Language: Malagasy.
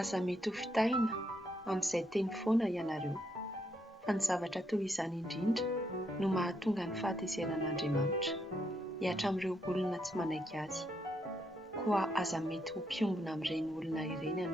Aza mety ho fitahina amin'izay teny foana ianareo, fa ny zavatra toy izany indrindra no mahatonga ny fahateseran'Andriamanitra hiatramin'ireo olona tsy manaiky azy. Koa aza mety ho mpiombona amin'ireny olona ireny ianareo.